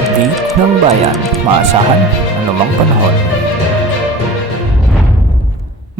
update ng bayan. Maasahan anumang panahon.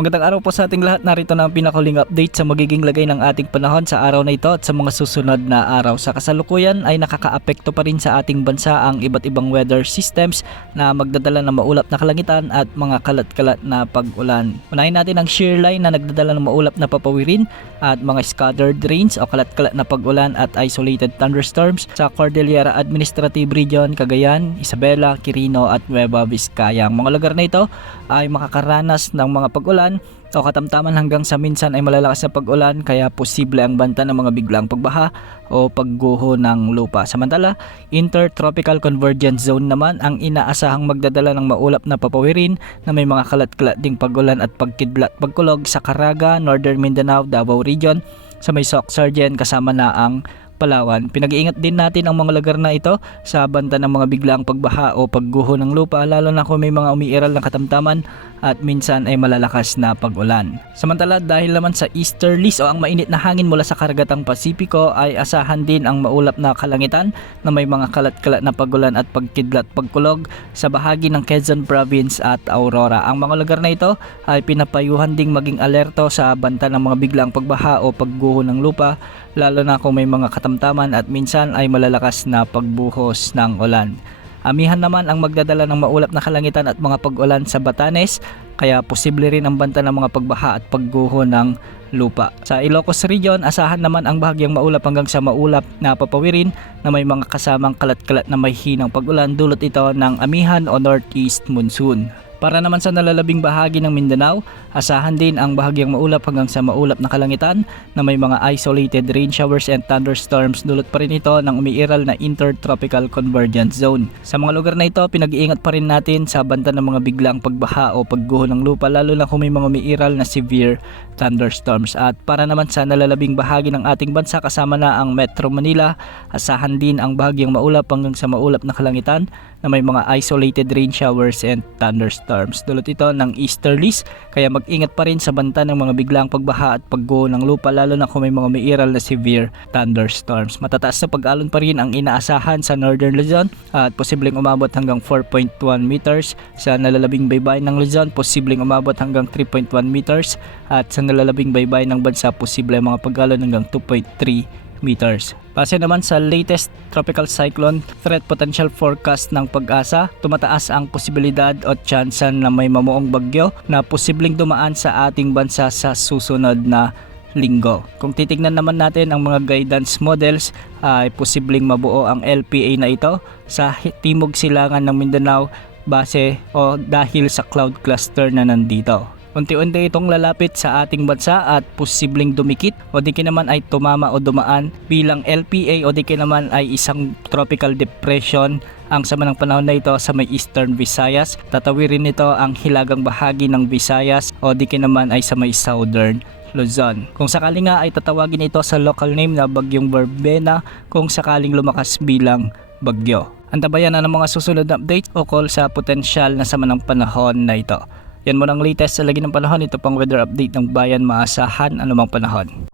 Magandang araw po sa ating lahat. Narito na ang pinakahuling update sa magiging lagay ng ating panahon sa araw na ito at sa mga susunod na araw. Sa kasalukuyan ay nakakaapekto pa rin sa ating bansa ang iba't ibang weather systems na magdadala ng maulap na kalangitan at mga kalat-kalat na pag-ulan. Unahin natin ang shear line na nagdadala ng maulap na papawirin at mga scattered rains o kalat-kalat na pag-ulan at isolated thunderstorms sa Cordillera Administrative Region, Cagayan, Isabela, Quirino at Nueva Vizcaya. Ang mga lugar na ito ay makakaranas ng mga pag-ulan o katamtaman hanggang sa minsan ay malalakas na pag-ulan, kaya posible ang banta ng mga biglang pagbaha o pagguho ng lupa. Samantala, Intertropical Convergence Zone naman ang inaasahang magdadala ng maulap na papawirin na may mga kalat-kalat ding pag-ulan at pagkidlat pagkulog sa Caraga, Northern Mindanao, Davao Region, sa may Soc-Sargen kasama na ang Palawan. Pinag-iingat din natin ang mga lugar na ito sa banta ng mga biglang pagbaha o pagguho ng lupa, lalo na kung may mga umiiral na katamtaman at minsan ay malalakas na pag-ulan. Samantala, dahil naman sa easterlies o ang mainit na hangin mula sa karagatang Pasipiko, ay asahan din ang maulap na kalangitan na may mga kalat-kalat na pag-ulan at pagkidlat pagkulog sa bahagi ng Quezon Province at Aurora. Ang mga lugar na ito ay pinapayuhan ding maging alerto sa banta ng mga biglang pagbaha o pagguho ng lupa, lalo na kung may mga katamtaman at minsan ay malalakas na pagbuhos ng ulan. Amihan naman ang magdadala ng maulap na kalangitan at mga pag-ulan sa Batanes, kaya posible rin ang banta ng mga pagbaha at pagguho ng lupa. Sa Ilocos Region, asahan naman ang bahagyang maulap hanggang sa maulap na papawirin na may mga kasamang kalat-kalat na may hinang pag-ulan, dulot ito ng amihan o northeast monsoon. Para naman sa nalalabing bahagi ng Mindanao, asahan din ang bahagyang maulap hanggang sa maulap na kalangitan na may mga isolated rain showers and thunderstorms, dulot pa rin ito ng umiiral na Intertropical Convergence Zone. Sa mga lugar na ito, pinag-iingat pa rin natin sa banta ng mga biglang pagbaha o pagguho ng lupa, lalo na kung may mga umiiral na severe thunderstorms. At para naman sa nalalabing bahagi ng ating bansa kasama na ang Metro Manila, asahan din ang bahagyang maulap hanggang sa maulap na kalangitan na may mga isolated rain showers and thunderstorms. Dulot ito ng easterlies, kaya mag-ingat pa rin sa banta ng mga biglang pagbaha at pagguho ng lupa, lalo na kung may mga umiiral na severe thunderstorms. Matataas na pag-alon pa rin ang inaasahan sa Northern Luzon at posibleng umabot hanggang 4.1 meters. Sa nalalabing baybayin ng Luzon, posibleng umabot hanggang 3.1 meters at sa nalalabing baybayin ng bansa, posible mga pag-alon hanggang 2.3 meters. Base naman sa latest tropical cyclone threat potential forecast ng Pag-asa, tumataas ang posibilidad o tsansa na may mamuong bagyo na posibleng dumaan sa ating bansa sa susunod na linggo. Kung titignan naman natin ang mga guidance models, ay posibleng mabuo ang LPA na ito sa timog silangan ng Mindanao base o dahil sa cloud cluster na nandito. Unti-unti itong lalapit sa ating bansa at posibleng dumikit o di naman ay tumama o dumaan bilang LPA o di naman ay isang tropical depression ang sama ng panahon na ito sa may Eastern Visayas. Tatawirin nito ang hilagang bahagi ng Visayas o di naman ay sa may Southern Luzon. Kung sakali nga ay tatawagin ito sa local name na Bagyong Verbena kung sakaling lumakas bilang bagyo. Antabayan na ng mga susunod na update o call sa potensyal na sama ng panahon na ito. Yan mo ng latest sa lagi ng panahon. Ito pang weather update ng bayan, maasahan anumang panahon.